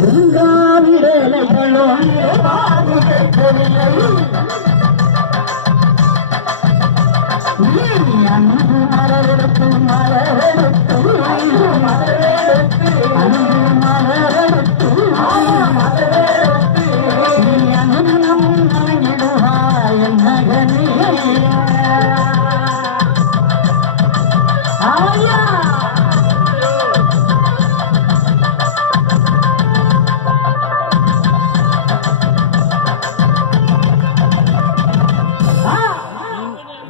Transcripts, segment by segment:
இருங்காவிடலைகளும் காது கேட்கவில்லை நீ அன்பு மலரெடுத்து மலரெடுத்து மலரெடுத்து அன்பு மலரெடுத்து மலரெடுத்து நீ அன்பும் நலங்கிடுவாய் என் மகனே ஆயா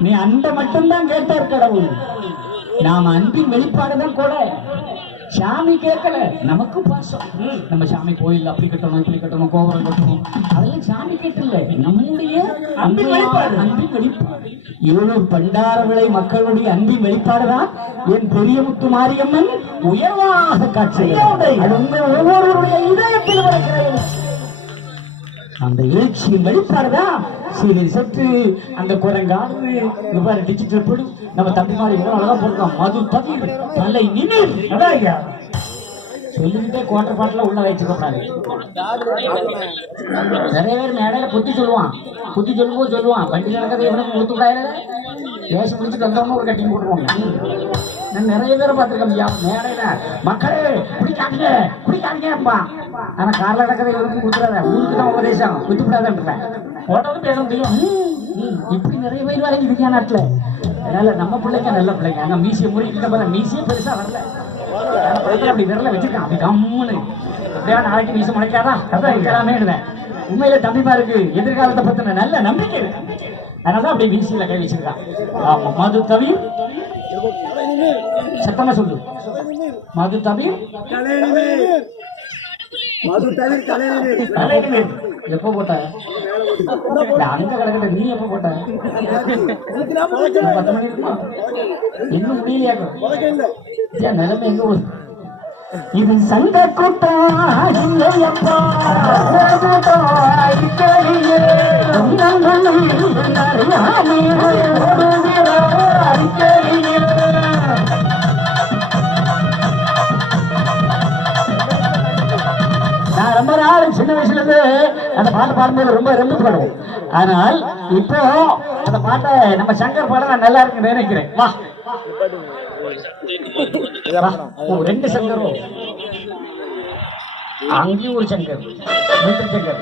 நீ அன்பை மட்டும்தான் கேட்டார் கடவுள். நாம அன்பின் வெளிப்பாடுதான் கூட. சாமி கேட்கல நமக்கு பாசம். நம்ம சாமி கோயில் அப்படி கட்டணும் இப்படி கட்டணும் கோபுரம் கட்டணும். அதெல்லாம் சாமி கேட்டல நம்முடைய அன்பின் வெளிப்பாடு. அன்பின் வெளிப்பாடு. இவ்வளவு பண்டார விளை மக்களுடைய அன்பின் வெளிப்பாடுதான். என் பெரிய முத்து மாரியம்மன் உயர்வாக காட்சி அது உங்கள் ஒவ்வொருவருடைய இதயத்தில் வருகிறது. அந்த எழுச்சியின் வெளிப்பாடுதான் சரி சற்று அந்த குரங்காடு இவ்வாறு டிஜிட்டல் படி. நம்ம தம்பி மாதிரி அழகா போடுறோம் மது பதிவு தலை நிமிர். அதான் சொல்லிக்கிட்டே கோட்டர் பாட்டில் உள்ள வச்சுக்கூடாது நிறைய பேர் மேடையில புத்தி சொல்லுவான். புத்தி சொல்லும்போது சொல்லுவான். வண்டி நடக்கிறது எவனுக்கு கொடுத்து விடாது பேசி முடிச்சுட்டு வந்தவங்க ஒரு கட்டிங் போட்டுருவாங்க. நான் நிறைய பேரை பார்த்துருக்கேன் ஐயா. மேடையில. மக்களே குடிக்காதீங்க குடிக்காதீங்கப்பா ஆனா காரில் நடக்கிறத இவனுக்கு கொடுத்துடாத ஊருக்கு தான் உபதேசம். விட்டு விடாதன்றேன் போட்டது பேச முடியும். இப்படி நிறைய பேர் வரைக்கும் இருக்கியா நாட்டுல. அதனால நம்ம பிள்ளைங்க நல்ல பிள்ளைங்க. அங்க மீசிய முறிக்கிட்ட பாரு மீசியே பெருசா வரல. அப்படி விரல வச்சிருக்கான். அப்படி கம்முன்னு. அப்படியே நாளைக்கு மீச முளைக்காதா? அதான் இருக்கலாமே உண்மையில தம்பிமா இருக்கு எதிர்காலத்தை பத்தின நல்ல நம்பிக்கை இருக்கு. அதனாலதான் அப்படியே மீசியில கை வச்சிருக்கான் ஆமா மது தவிர். சத்தமா சொல்லு. மது தவிர். மது தவிர தலைநீர் எப்போ போட்ட? அங்க கிடக்கட்ட நீ எப்போ போட்ட? பத்து மணி இருக்குமா? இன்னும் முடியலையாக்கும் ஏன் நிலைமை எங்க இது சங்க கூட்டம் இல்லையப்பா. ரொம்ப நாள் சின்ன வயசுல இருந்து அந்த பாட்டு பாடும்போது ரொம்ப ரமிப்படுவேன் ஆனால் இப்போ அந்த பாட்டை நம்ம சங்கர் பாட நான் நல்லா இருக்குன்னு நினைக்கிறேன். வா. ரெண்டு சங்கரும். அங்கேயும் ஒரு சங்கர். ரெண்டு சங்கர்.